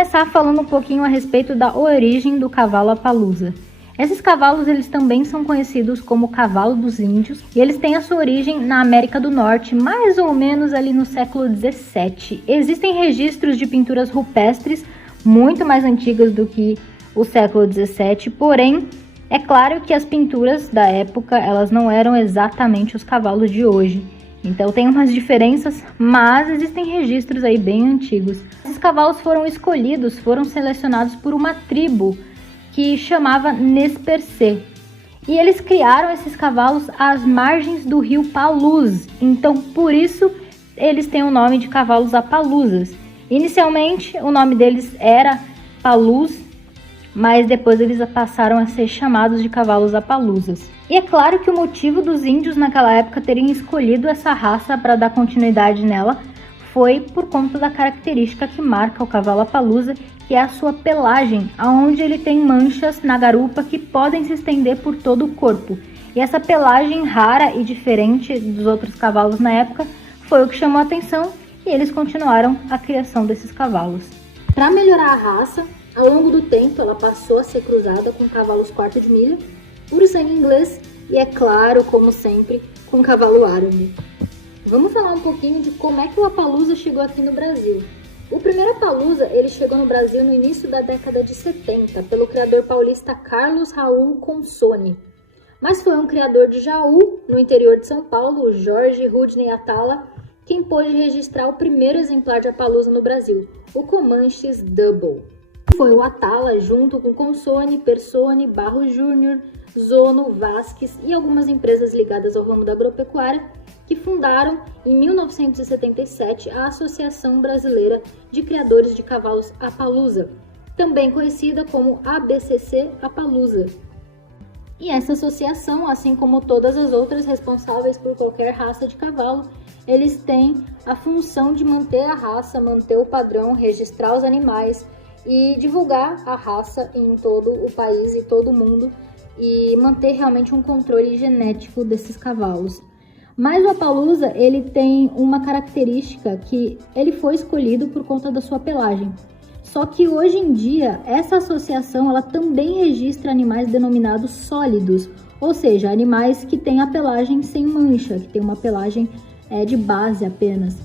começar falando um pouquinho a respeito da origem do cavalo Appaloosa. Esses cavalos eles também são conhecidos como cavalo dos índios e eles têm a sua origem na América do Norte, mais ou menos ali no século 17. Existem registros de pinturas rupestres muito mais antigas do que o século 17, porém, é claro que as pinturas da época elas não eram exatamente os cavalos de hoje. Então tem umas diferenças, mas existem registros aí bem antigos. Esses cavalos foram escolhidos, foram selecionados por uma tribo que chamava Nez Percé. E eles criaram esses cavalos às margens do rio Palouse. Então, por isso, eles têm o nome de cavalos Appaloosas. Inicialmente, o nome deles era Palouse, mas depois eles passaram a ser chamados de cavalos Appaloosas. E é claro que o motivo dos índios naquela época terem escolhido essa raça para dar continuidade nela foi por conta da característica que marca o cavalo Appaloosa, que é a sua pelagem, onde ele tem manchas na garupa que podem se estender por todo o corpo. E essa pelagem rara e diferente dos outros cavalos na época foi o que chamou a atenção e eles continuaram a criação desses cavalos. Para melhorar a raça, ao longo do tempo ela passou a ser cruzada com cavalos quarto de milha, puro sangue inglês e, é claro, como sempre, com cavalo árabe. Vamos falar um pouquinho de como é que o Appaloosa chegou aqui no Brasil. O primeiro Appaloosa ele chegou no Brasil no início da década de 70, pelo criador paulista Carlos Raul Consone. Mas foi um criador de Jaú, no interior de São Paulo, Jorge Rudney Atala, quem pôde registrar o primeiro exemplar de Appaloosa no Brasil, o Comanches Double. Foi o Atala, junto com Consone, Persone, Barros Júnior, Zono, Vasques e algumas empresas ligadas ao ramo da agropecuária, que fundaram, em 1977, a Associação Brasileira de Criadores de Cavalos Appaloosa, também conhecida como ABCC Appaloosa. E essa associação, assim como todas as outras responsáveis por qualquer raça de cavalo, eles têm a função de manter a raça, manter o padrão, registrar os animais e divulgar a raça em todo o país e todo o mundo e manter realmente um controle genético desses cavalos. Mas o Appaloosa, ele tem uma característica que ele foi escolhido por conta da sua pelagem. Só que hoje em dia, essa associação ela também registra animais denominados sólidos, ou seja, animais que têm a pelagem sem mancha, que tem uma pelagem de base apenas.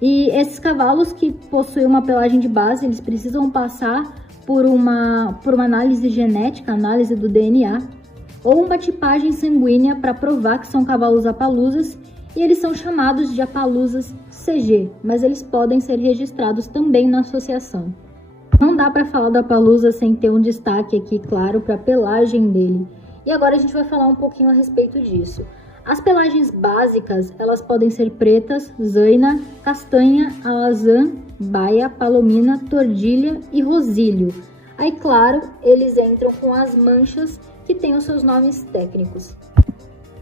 E esses cavalos que possuem uma pelagem de base, eles precisam passar por uma análise genética, análise do DNA, ou uma tipagem sanguínea para provar que são cavalos Appaloosas, e eles são chamados de Appaloosas CG, mas eles podem ser registrados também na associação. Não dá para falar do Appaloosa sem ter um destaque aqui, claro, para a pelagem dele. E agora a gente vai falar um pouquinho a respeito disso. As pelagens básicas, elas podem ser pretas, zaina, castanha, alazã, baia, palomina, tordilha e rosílio. Aí, claro, eles entram com as manchas que têm os seus nomes técnicos.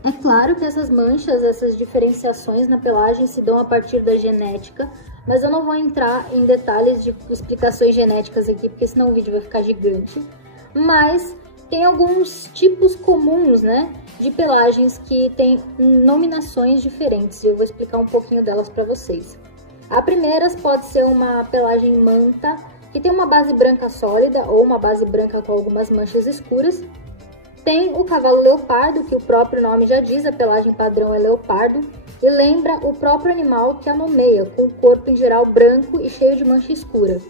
É claro que essas manchas, essas diferenciações na pelagem se dão a partir da genética, mas eu não vou entrar em detalhes de explicações genéticas aqui, porque senão o vídeo vai ficar gigante. Mas tem alguns tipos comuns, né, de pelagens que têm nominações diferentes, e eu vou explicar um pouquinho delas para vocês. A primeira pode ser uma pelagem manta, que tem uma base branca sólida ou uma base branca com algumas manchas escuras. Tem o cavalo leopardo, que o próprio nome já diz, a pelagem padrão é leopardo, e lembra o próprio animal que a nomeia, com o corpo em geral branco e cheio de mancha escura.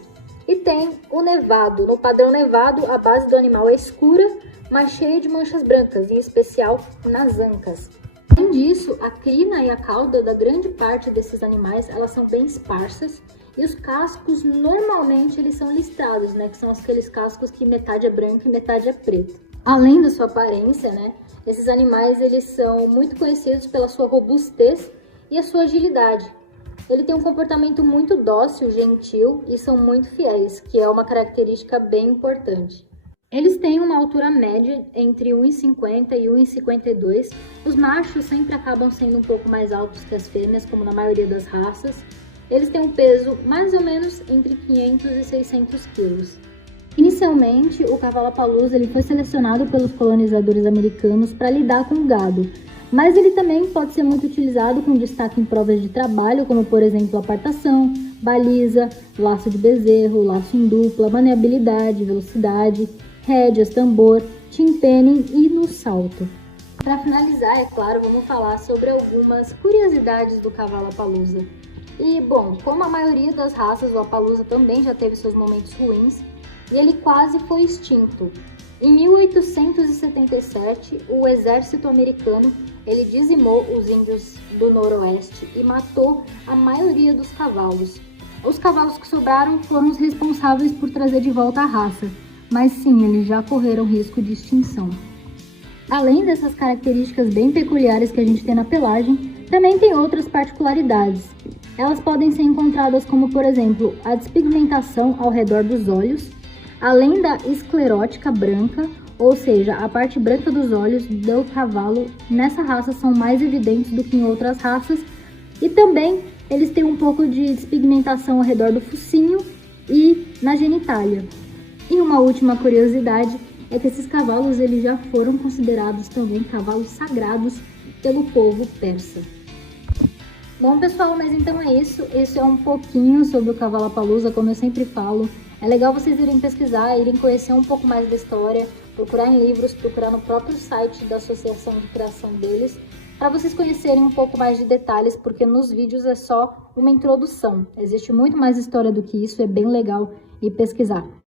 E tem o nevado. No padrão nevado, a base do animal é escura, mas cheia de manchas brancas, em especial nas ancas. Além disso, a crina e a cauda da grande parte desses animais, elas são bem esparsas, e os cascos, normalmente, eles são listrados, né? Que são aqueles cascos que metade é branco e metade é preto. Além da sua aparência, né? Esses animais, eles são muito conhecidos pela sua robustez e a sua agilidade. Ele tem um comportamento muito dócil, gentil e são muito fiéis, que é uma característica bem importante. Eles têm uma altura média entre 1,50 e 1,52. Os machos sempre acabam sendo um pouco mais altos que as fêmeas, como na maioria das raças. Eles têm um peso mais ou menos entre 500 e 600 quilos. Inicialmente, o cavalo Appaloosa ele foi selecionado pelos colonizadores americanos para lidar com o gado, mas ele também pode ser muito utilizado com destaque em provas de trabalho, como por exemplo apartação, baliza, laço de bezerro, laço em dupla, maneabilidade, velocidade, rédeas, tambor, timpenning e no salto. Para finalizar, é claro, vamos falar sobre algumas curiosidades do cavalo Appaloosa. E, bom, como a maioria das raças, o Appaloosa também já teve seus momentos ruins e ele quase foi extinto. Em 1877, o exército americano ele dizimou os índios do noroeste e matou a maioria dos cavalos. Os cavalos que sobraram foram os responsáveis por trazer de volta a raça, mas sim, eles já correram risco de extinção. Além dessas características bem peculiares que a gente tem na pelagem, também tem outras particularidades. Elas podem ser encontradas como, por exemplo, a despigmentação ao redor dos olhos, além da esclerótica branca, ou seja, a parte branca dos olhos do cavalo nessa raça são mais evidentes do que em outras raças, e também eles têm um pouco de despigmentação ao redor do focinho e na genitália. E uma última curiosidade é que esses cavalos eles já foram considerados também cavalos sagrados pelo povo persa. Bom, pessoal, mas então é isso. Esse é um pouquinho sobre o cavalo Appaloosa, como eu sempre falo. É legal vocês irem pesquisar, irem conhecer um pouco mais da história, procurar em livros, procurar no próprio site da associação de criação deles, para vocês conhecerem um pouco mais de detalhes, porque nos vídeos é só uma introdução. Existe muito mais história do que isso, é bem legal ir pesquisar.